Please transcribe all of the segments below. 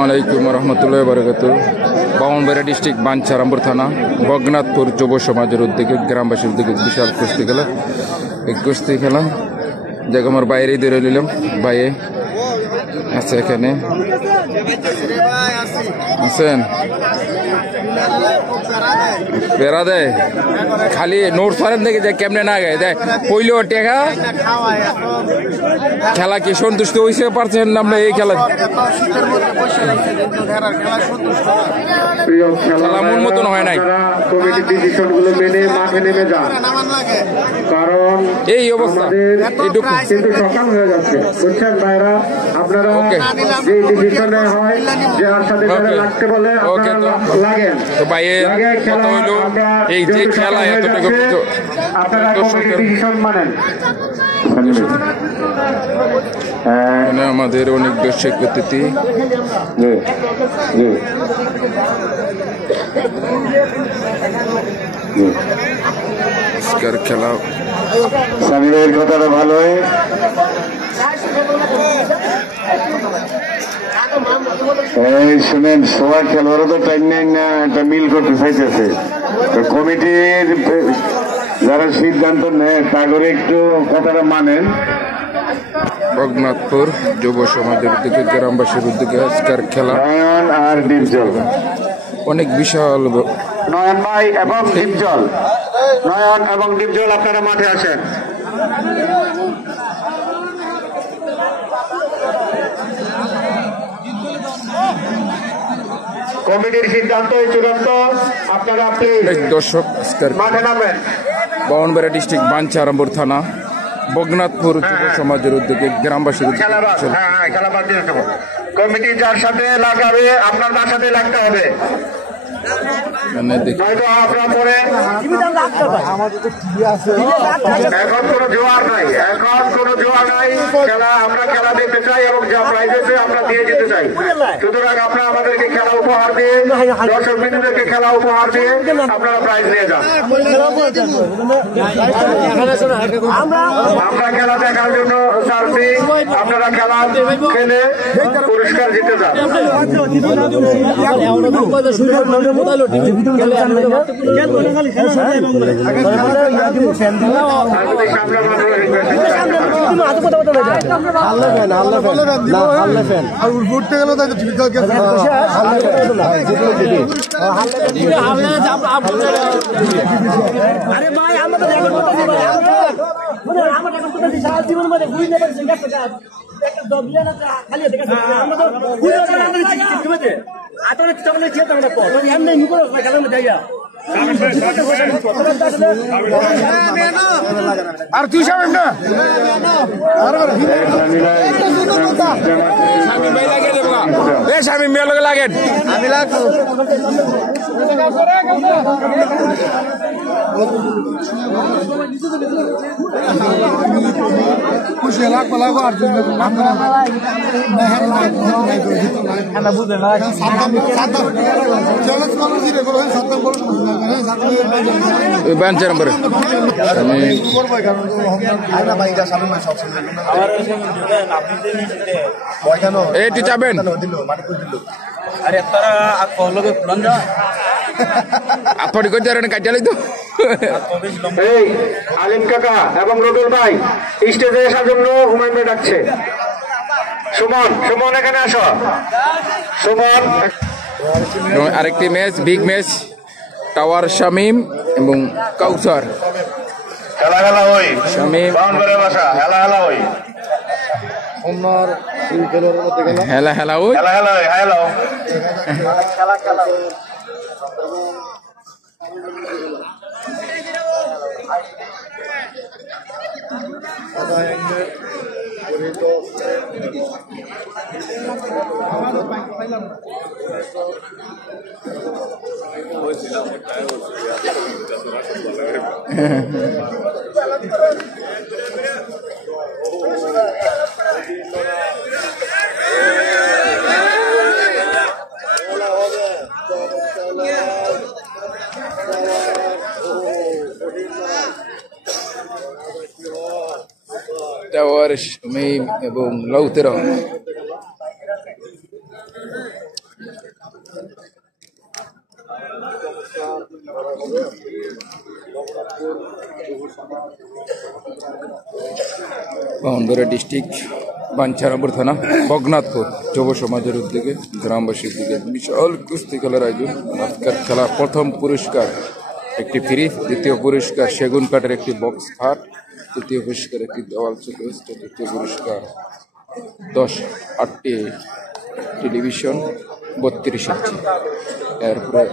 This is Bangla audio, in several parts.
আসসালামুআলাইকুম রহমতুল্লাহ বরকত। ব্রাহ্মণবাড়িয়া ডিস্ট্রিক্ট বাঞ্ছারামপুর থানা বগনাথপুর যুব সমাজের উদ্যোগে গ্রামবাসীর উদ্যোগে বিশাল কুস্তি খেলা। এই কুস্তি খেলা যাকে আমার বাইরেই ধরে নিলাম। বাইরে আছে, এখানে আছেন, পেরা দেয় খালি নোট ফারেন দেখে যায় কেমনে না গায়ে দেয় পইলেও টেকা। খেলা কি সন্তুষ্ট হয়েছে পারছেন আমরা এই খেলা? খেলা মন মতন হয় নাই, কারণ এই অবস্থা কিন্তু সকাল হয়ে যাচ্ছে, বুঝছেন ভাইরা? আপনারা যে ডিসিশনে হয় যে আর সাথে লাগতে বলে আপনারা লাগেন। তো ভাইয়ের কথা হইলো এই যে খেলা এতটুকু আপনারা ডিসিশন মানেন। আমাদের অনেক দর্শক অতিথি খেলা স্বামীদের কথাটা ভালোই। এই শুনেন, সবার খেলোয়াড়ও তো টাইম নেই না, একটা মিল করতে চাইতেছে। তো কমিটির যারা সিদ্ধান্ত নেয় তাদের একটু কথাটা মানেন। বগনাথপুর যুব সমাজের উদ্যোগে গ্রামবাসীর উদ্যোগে আজকের খেলা নয়ন আর ডিপজল, অনেক বিশাল। নয়ন ভাই এবং ডিপজল, নয়ন এবং ডিপজল আপনারা মাঠে আসেন। কমিটির সিদ্ধান্ত চূড়ান্ত, আপনারা দর্শক মাঠে নামেন। ব্রাহ্মণবাড়িয়া ডিস্ট্রিক্ট বাঞ্ছারামপুর থানা বগনাথপুর যুব সমাজের উদ্যোগে গ্রামবাসীর কমিটি যার সাথে লাগাবে আপনার তার সাথে লাগতে হবে। এখন কোনো জোয়ার নাই, এখন কোনো জোয়ার নাই। খেলা আমরা খেলা দেখতে চাই এবং যা প্রাইজ আছে আমরা দিয়ে যেতে চাই। সুতরাং আপনারা আমাদেরকে খেলা উপহার দিয়ে, দর্শক বিন্দুদেরকে খেলা উপহার দিয়ে আপনারা প্রাইজ নিয়ে যান। আমরা খেলা দেখার জন্য চাচ্ছি, আপনারা খেলা খেলে পুরস্কার জিতে যান। আর তুই সাবেন না স্বামী মেয়ে লোক লাগেন। আমি লাগবো এটি যাবেন। আপনি কোন জানেন কাটালি তো এই আলিম কাকা এবং রবিউল ভাই স্টেজে আসার জন্য হুমায়ুন ভাই ডাকছে। সুমন, সুমন এখানে আসো। সুমন, আরেকটি match, big match, tower Shamim এবং কাউসার। খেলা খেলা হই শামিম বাসা, খেলা খেলা হই, হেলা হেলা ওই খেলা খেলা হই, হ্যালো খেলা খেলা টাওয়ার শামিম এবং লাউতেরা বাউন্ডারা ডিস্ট্রিক্ট বাঞ্ছারামপুর থানা বগনাথপুর যুব সমাজের উদ্যোগে গ্রামবাসীর দিকে বিশাল কুস্তি খেলার আয়োজন। আজকের খেলা প্রথম পুরস্কার একটি ফ্রিজ, দ্বিতীয় পুরস্কার সেগুন কাঠের একটি বক্স খাট, তৃতীয় পুরস্কার একটি দেওয়াল শোকেস, তৃতীয় পুরস্কার 10-8টি টেলিভিশন 32 ইঞ্চি। এরপরে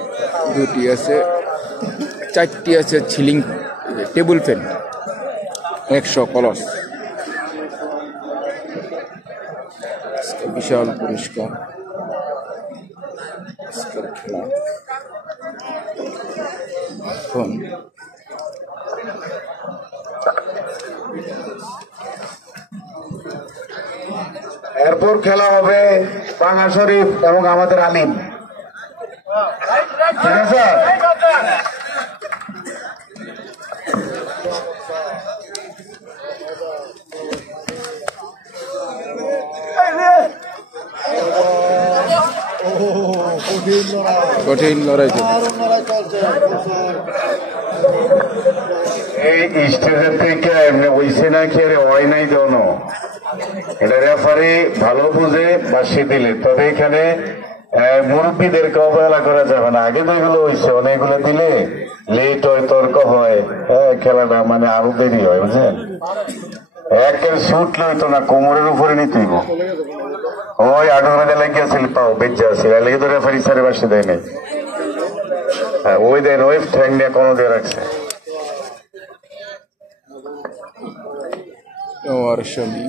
2টি আছে, 4টি আছে সিলিং টেবিল ফ্যান 100 কলস। বিশাল পুরস্কার আজকের খেলা। এখন এরপর খেলা হবে পাঙ্গা শরীফ এবং আমাদের আলিম, ঠিক আছে? কঠিন লড়াই এই স্টেজের থেকে এমনি হইছে না কি হয় নাই দেন, এটা রেফারি ভালো বুঝে বাসি দিলে। তবে এখানে মুরব্বীদেরকে অবহেলা করা যাবে না। আগে যেগুলো হয়েছে অনেকগুলো দিলে লেট হয়, তর্ক হয়, খেলাটা মানে আরো দেরি হয়, বুঝলেন? একের সুট লইতো না, কোমরের উপরে নিতেইব। ওই আডুর মধ্যে লেগিয়েছিল, পাও বেঁচে আছে, লেগে তো রেফারি সারে বাসে দেয় নাই। ওই দেন ওই ঠ্যাং নিয়ে কোনো দিয়ে রাখছে। আর স্বামী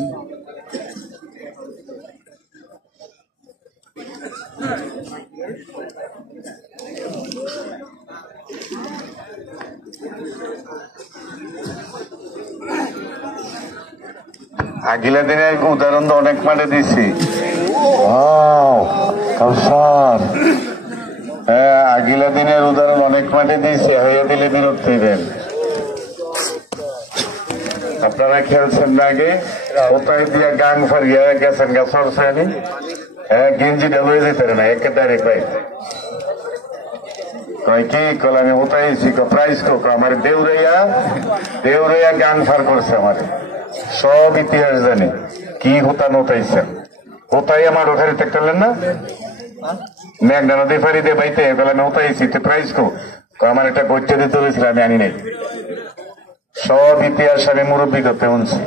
আগিলা দিনের উদাহরণ তো অনেক মাঠে দিছি। হ্যাঁ, আগিলা দিনের উদাহরণ অনেক মাঠে দিয়েছি, হইয়া দিলে বিরক্ত হইবেন। আপনারা খেলছেন না আগে, কোথায় দিয়ে গাং ফারিয়া গেছেন গা সরসানি, হ্যাঁ গেঞ্জিটা লয়ে যেতে না, একে ডাইরেক্ট পাই কয় কি কল আমি ওটাইছি প্রাইজ কোক আমার দেউরাইয়া গাং ফার করছে, আমার সব ইতিহাস জানি কি হোতা নোটাইছেন। হোতাই আমার ওখানে দেখতেলেন না, মেঘনা নদী ফারি দিয়ে বাইতে বলে আমি ওটাইছি প্রাইজ কোক আমার একটা গচ্চা দিতে হয়েছিল, আমি আনি নাই। সব ইতিহাস আমি মুরব্বী করতে শুনছি।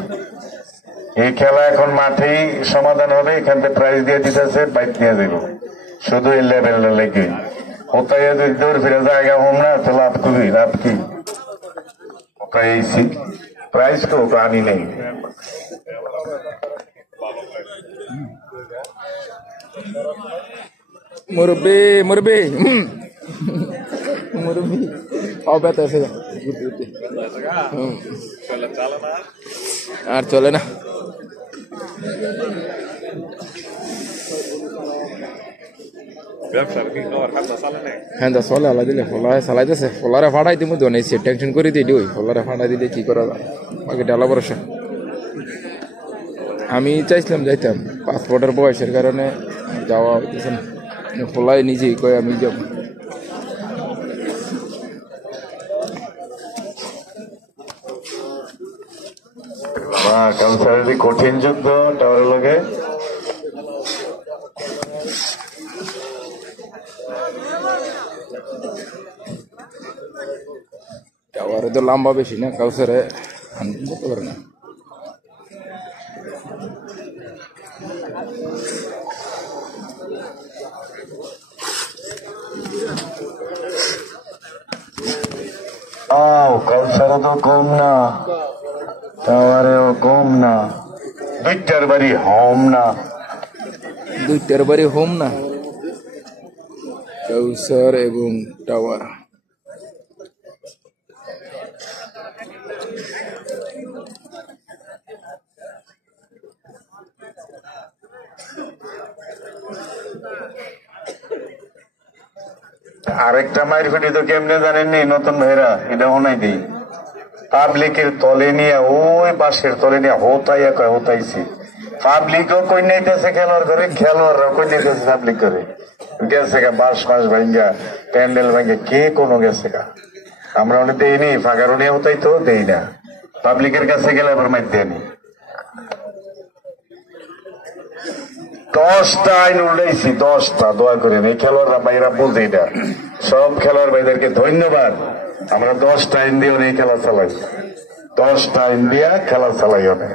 এই খেলা এখন মাঠেই সমাধান হবে, এখান থেকে প্রাইজ দিয়ে দিতেছে, বাইক নিয়ে যাব শুধু এই লেভেল লেগে। ওটাই যদি দৌড় ফিরে জায়গা হোম না তো লাভ করি, লাভ কি? ওটাইছি প্রাইজ তো আনি নেই। মুরব্বী মুরব্বী মুরব্বী অব্যাত আছে আর চলে না। হ্যাঁ দা চলে আলা দিলে ফলারে চালাইতেছে, ফলারে ফাটাই দিমু তো নেই, টেনশন করে দিই ওই ফলারে ফাটাই দিলে কি করা যায়, বাকি ডালা ভরসা। আমি চাইছিলাম যাইতাম, পাসপোর্টের বয়সের কারণে যাওয়া হইতেছে না, ফলাই নিজেই কয় আমি যাব। কঠিন যুদ্ধ টাওয়ারের লগে টাওয়ারে তো লম্বা বেশি না, কাউসারে করতে পারে না। কাউসারে তো কম না, টাওয়ারেও কম না, দুইটার বাড়ি হোম না, দুইটার বাড়ি হোম না, কাউসার এবং টাওয়ার। আরেকটা মায়ের ফেটি তো কেমনে জানেননি নতুন ভাইরা, এটা শোনাই দিই। পাবলিকের তলে নিয়ে ওই বাসের তলে নিয়ে হোতাইয়া কয় হোতাইছি, পাবলিকও কই নাইতেছে খেলোয়াড় করে, খেলোয়াড়রাও কই নাইতেছে পাবলিক করে। গেছে গা, বাঁশ মাস ভাঙ্গা, প্যান্ডেল ভাঙ্গা, কে কোনো গেছে গা। আমরা অনেক দেই নি, ফাঁকারও নিয়ে হতাই তো দেই না, পাবলিকের কাছে গেলে আবার মাইর দেয় নি। 10টা আইন উল্টাইছি, 10টা, দোয়া করেন। এই খেলোয়াড়রা ভাইরা বুঝে না, সব খেলোয়াড় ভাইদেরকে ধন্যবাদ। আমরা 10টা আইন দিয়ে অনেক খেলা চালাই, 10টা আইন দিয়া খেলা চালাই অনেক।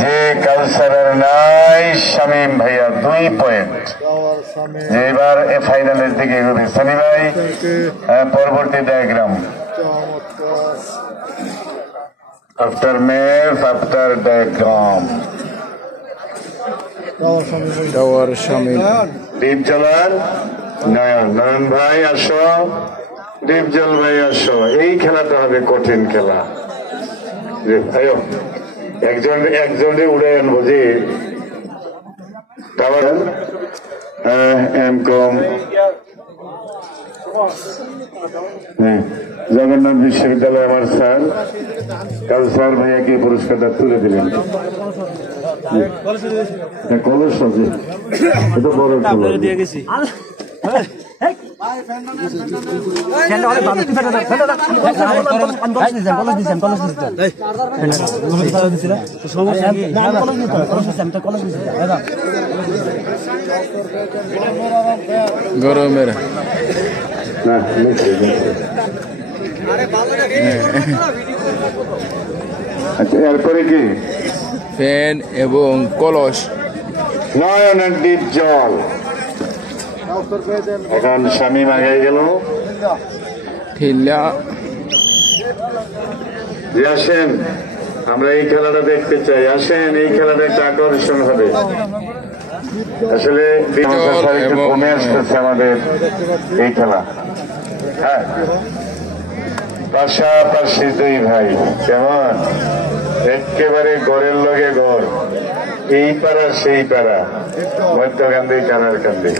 যে কালচারের নাই শামীম ভাইয়া 2 পয়েন্ট, যে এবার ফাইনালের দিকে এগোবে সানি ভাই। পরবর্তী diagram, after match after diagram. Tower শামিল, দীপজলার নয়ন, নয়ন ভাই আসো, দীপজল ভাই আসো। এই খেলাটা হবে কঠিন খেলা। একজনে উড়ে আনবো যে টাওয়ার এমকম জগন্নাথ বিশ্ববিদ্যালয় আমার স্যার কালচার ভাইয়াকে পুরস্কারটা তুলে দিলেন। কলেজ আছে, এটা বড় দিয়ে গেছি। গরমের আচ্ছা, এরপরে কি ফ্যান এবং কলস, নয়নের দ্বীপ জল। এখন শামীম আগাই গেল, ঠিল্লা যে আসেন আমরা এই খেলাটা দেখতে চাই, আসেন এই খেলাটা একটা আকর্ষণ হবে। আসলে একটু কমে আসতেছে আমাদের এই খেলা। হ্যাঁ, পাশাপাশি 2 ভাই কেমন একেবারে ঘরের লগে ঘর, এই পাড়া সেই পাড়া, মধ্যকান্দি কানার কান্দি।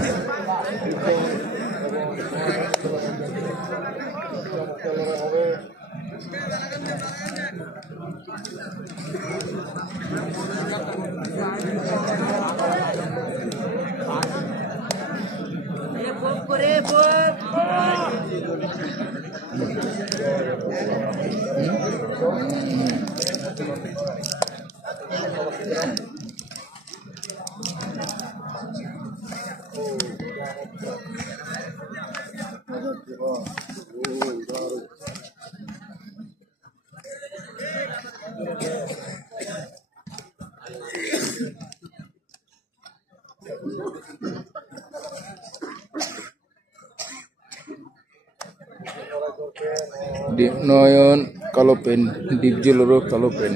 নয়ন কালো পেন, ডিপজলেরও কালো পেন।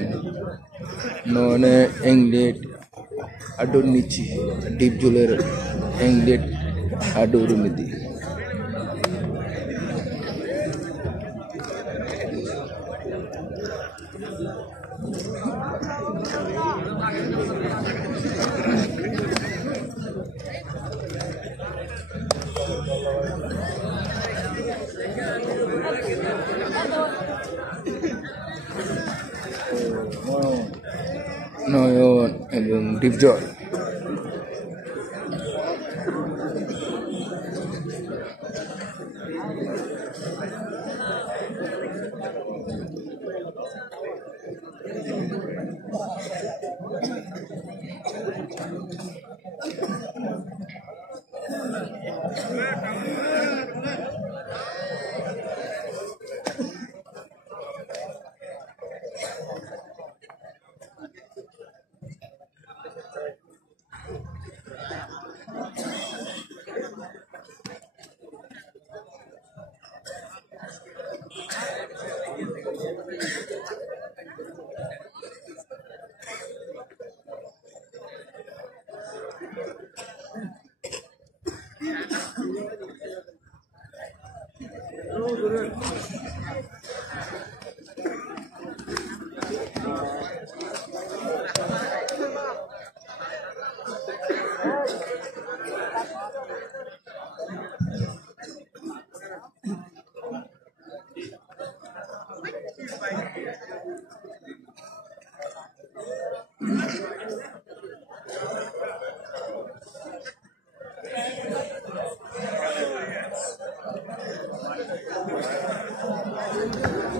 নয়নে এংলেট আডোর নিচি, ডিপজলের এংলেট আডোর নিদি। নয়ন এবং ডিপজল।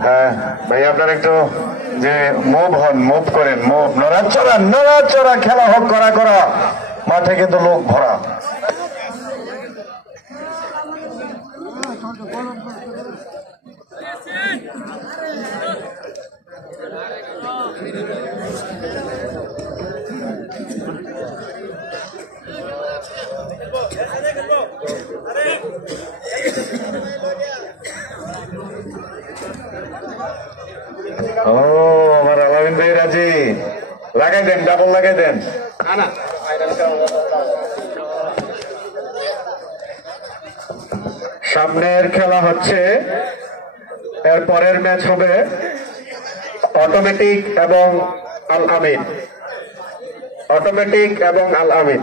হ্যাঁ ভাই, আপনারা একটু যে মুভ করেন, নড়াচড়া খেলা হোক, করা মাঠে কিন্তু লোক ভরা। ও আমার আলামিন ভাই রাজি, লাগাই দেন, ডাবল লাগাই দেন। সামনের খেলা হচ্ছে, এর পরের ম্যাচ হবে অটোমেটিক এবং আল আমিন।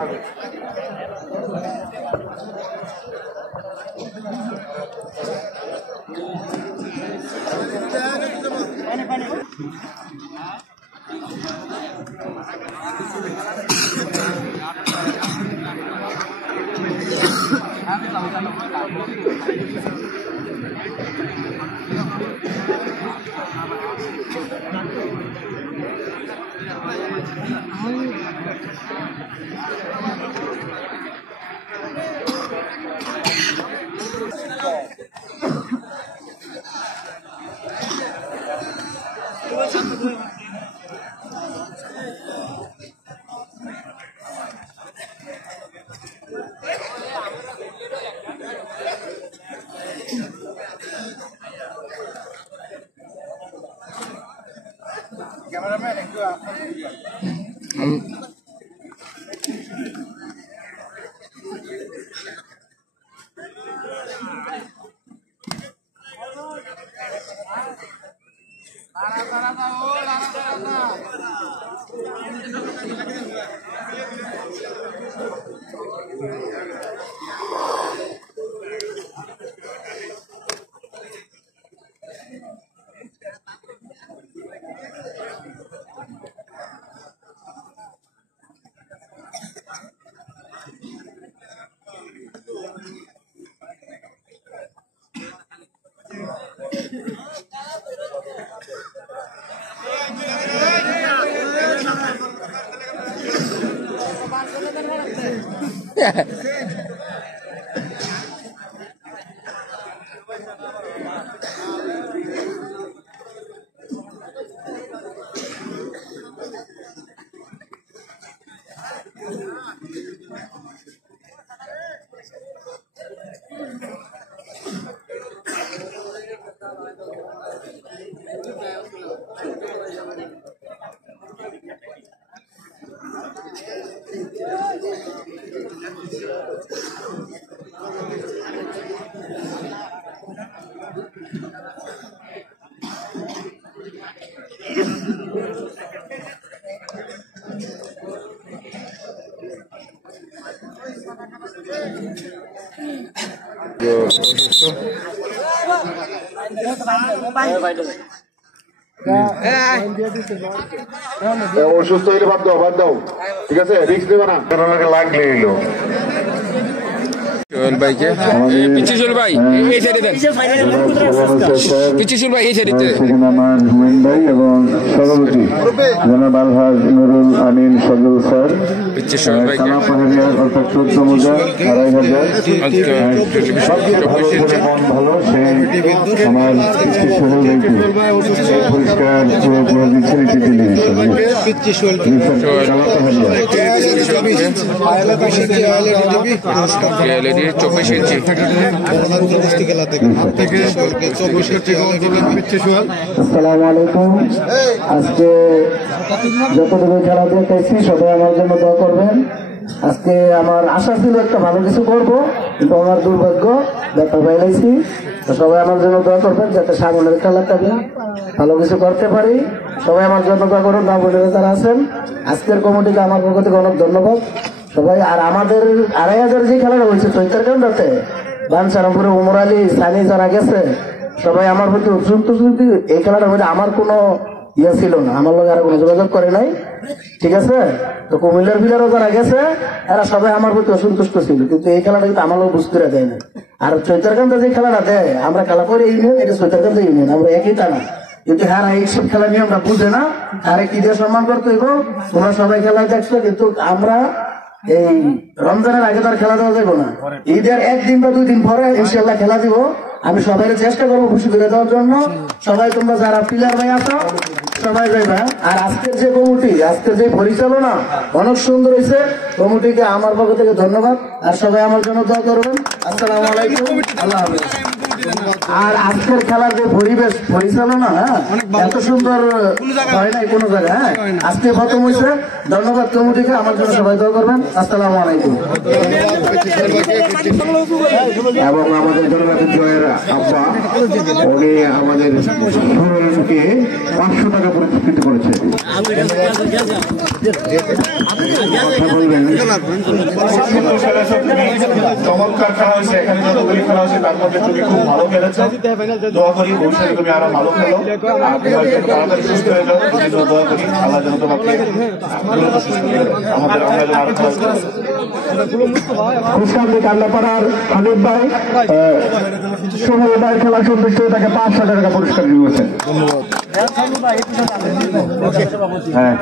অসুস্থ হইলে বাদ দাও, ঠিক আছে, রিস্ক দেবে না, লাগলে এলো সোহেল ভাইকে পিচ্ছি সোহেল ভাই এই সাইডে দেন, পিচ্ছি সোহেল ভাই এই সাইডে আমার হুমায়ুন ভাই এবং সভাপতি জনাব আলহাজ নুরুল আমিন সজল স্যার, পিচ্ছি সোহেল ভাইকে কানা পাহাড়িয়ার অর্থাৎ 14 মোজা 2500 ভালো সেই আমার পিচ্ছি সোহেল ভাইকে পুরস্কার দিচ্ছেন পিচ্ছি সোহেল গ্যালারি 24 ইঞ্চি। আসসালামু আলাইকুম। আজকে যতটুকু খেলা দেখতেছি সবাই আমার জন্য দোয়া করবেন। আজকে আমার আশা ছিল একটা ভালো কিছু করব, কিন্তু আমার দুর্ভাগ্য ব্যাপার বাইলাইছি। তো সবাই আমার জন্য দোয়া করবেন যাতে সামনের খেলাটা আমি ভালো কিছু করতে পারি। সবাই আমার জন্য দোয়া করুন, মা বোনেরা যারা আছেন। আজকের কমিটিকে আমার পক্ষ থেকে অনেক ধন্যবাদ সবাই। আর আমাদের 2500 যে খেলাটা হয়েছে চৈতারকান্দাতে, বাঞ্ছারামপুরে উমর আলী সানি যারা গেছে, সবাই আমার প্রতি সন্তুষ্ট। এই খেলাটার মধ্যে আমার কোনো ইয়ে ছিল না, আমার লোক আর কোনো যোগাযোগ করে নাই, ঠিক আছে। তো কুমিল্লার বিলারও যারা গেছে এরা সবাই আমার প্রতি অসন্তুষ্ট ছিল, কিন্তু এই খেলাটা কিন্তু আমার লোক বুঝতে দেয় না। আর চৈতারকান্দা যে খেলাটা দেয়, আমরা খেলা করে ইউনিয়ন, এটা চৈতারকান্দা ইউনিয়ন, আমরা একই টানা। কিন্তু হ্যাঁ এইসব খেলা নিয়মটা বুঝে না, আরে কি দিয়ে সম্মান করতে হইব। তোমরা সবাই খেলা দেখছো, কিন্তু আমরা এই রমজানের আগে তো আর খেলা দেওয়া যাবো না। ঈদের 1 দিন বা 2 দিন পরে ইনশাল্লাহ খেলা দিব। আমি সবাই চেষ্টা করবো খুশি করে দেওয়ার জন্য। সবাই তোমরা যারা প্লেয়ার ভাই আছো সবাই যাইবা। আর আজকের যে কমিটি, আজকের যে পরিচালনা অনেক সুন্দর হয়েছে। কমিটিকে আমার পক্ষ থেকে ধন্যবাদ। আর সবাই আমার জন্য দোয়া করবেন। আসসালামু আলাইকুম, আল্লাহ হাফেজ। আর আজকের খেলার যে পরিবেশ পরিচালনা, এত সুন্দর হয় নাই কোনো জায়গায়। হ্যাঁ, আজকে প্রথম হয়েছে। ধন্যবাদ কমিটিকে, আমার জন্য সবাই দোয়া করবেন। আসসালামু আলাইকুম। এবং আমাদের জনজাতির জয়ের আব্বা, উনি আমাদের সোহেলকে 500 টাকা পুরস্কৃত করেছে। চমৎকার খেলা হয়েছে। এখানে যতগুলি খেলা হয়েছে তার মধ্যে তুমি খুব ভালো খেলেছো। দোয়া করি ভবিষ্যতে তুমি আরো ভালো খেলো, আর তোমার জন্য তাড়াতাড়ি সুস্থ হয়ে যাও। তুমি দোয়া করি আল্লাহ যেন তোমাকে সুস্থ করে দেয়। আমাদের আরো খুশকান্দি কান্নাপাড়ার হানিফ ভাই, সোহেল ভাইয়ের খেলা সন্তুষ্ট হয়ে তাকে 500 টাকা পুরস্কার দিয়েছেন। হ্যাঁ,